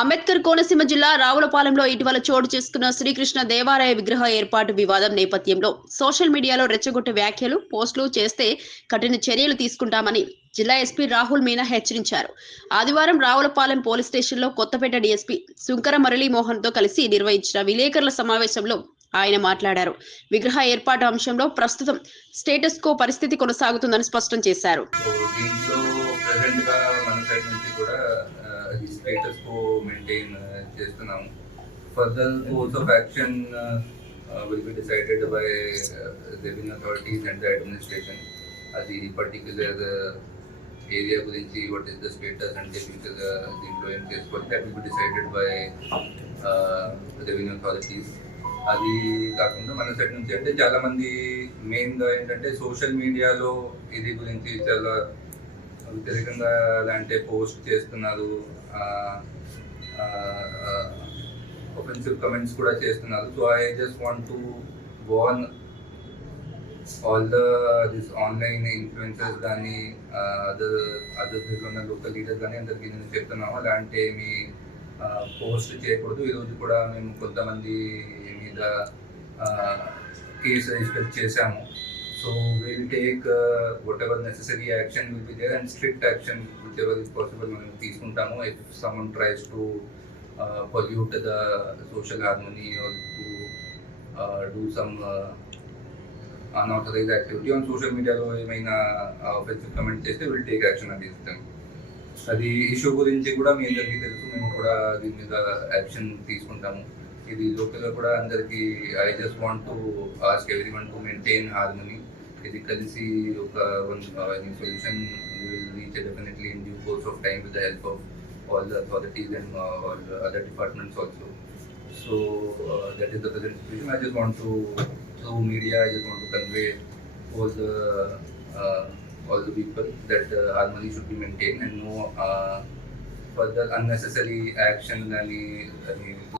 అంబేద్కర్ కోనసీమ జిల్లా రావులపాలెంలో ఇటీవల చోటు చేసుకున్న శ్రీకృష్ణ దేవాలయ విగ్రహ ఏర్పాటు వివాదం నేపథ్యంలో సోషల్ మీడియాలో రెచ్చగొట్టే వ్యాఖ్యలు పోస్టులు చేస్తే కఠిన చర్యలు తీసుకుంటామని జిల్లా ఎస్పీ రాహుల్ మీనా హెచ్చరించారు. ఆదివారం రావులపాలెం పోలీస్ స్టేషన్లో కొత్తపేట డీఎస్పీ శుంకర మురళీమోహన్ తో కలిసి నిర్వహించిన విలేకరుల సమావేశంలో ఆయన మాట్లాడారు. విగ్రహ ఏర్పాటు అంశంలో ప్రస్తుతం స్టేటస్ కో పరిస్థితి కొనసాగుతుందని స్పష్టం చేశారు. ఈ స్టేటస్ కో మెయింటైన్ చేస్తున్నాము. Further course of action will be decided by revenue authorities and the administration. అది పర్టిక్యులర్ ఏరియా గురించి వాట్ ఇస్ ద స్టేటస్ అంటే దీంట్లో ఏం చేసుకోవాలి that will be decided by revenue authorities. అది కాకుండా మన సైడ్ నుంచి అంటే చాలా మంది మెయిన్గా ఏంటంటే సోషల్ మీడియాలో ఇది గురించి చాలా వ్యతిరేకంగా అలాంటి పోస్ట్ చేస్తున్నారు, ఒఫెన్సివ్ కమెంట్స్ కూడా చేస్తున్నారు. So I just want to warn all this online influencers కానీ అదర్ ఉన్న లోకల్ లీడర్స్ కానీ అందరికీ నేను చెప్తున్నాము అలాంటి మీ పోస్ట్ చేయకూడదు. ఈరోజు కూడా మేము కొంతమంది మీద కేసు రిజిస్టర్ చేశాము. So we'll take whatever necessary action will be there and strict action whichever is possible మనం తీసుకుంటాము. If someone tries to pollute the social harmony or to do some unauthorized activity on social media లో ఏమైనా offensive comment చేస్తే we'll take action against them. అది ఇష్యూ గురించి కూడా మీ అందరికీ తెలుసు, మేము కూడా దీని మీద యాక్షన్ తీసుకుంటాము. ఇది లోకల్గా కూడా అందరికీ I just want to ask everyone to maintain harmony. ఇది కలిసి ఒక solution will reach definitely in due course of time with the help of all the authorities and all other departments also. So that is the present situation. I just want to through media I just want to convey all the people that harmony should be maintained and no further unnecessary action